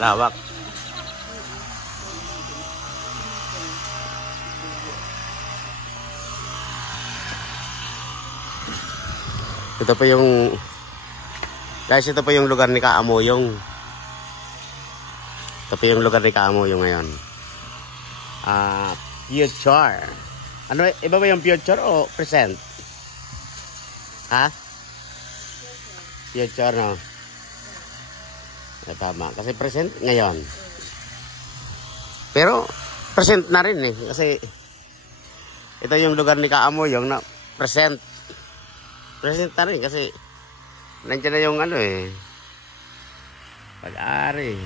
Lawak. Ito po yung guys, ito po yung lugar ni Kaamoyong. Ito po yung lugar ni Kaamoyong ngayon. Future. Ano, iba ba yung future o present? Ha? Future, no? Tama. Kasi present ngayon. Pero, present na rin eh. Kasi, ito yung lugar ni Kaamoyong na present. Present na rin kasi, nandiyan na yung ano eh. Pag-ari.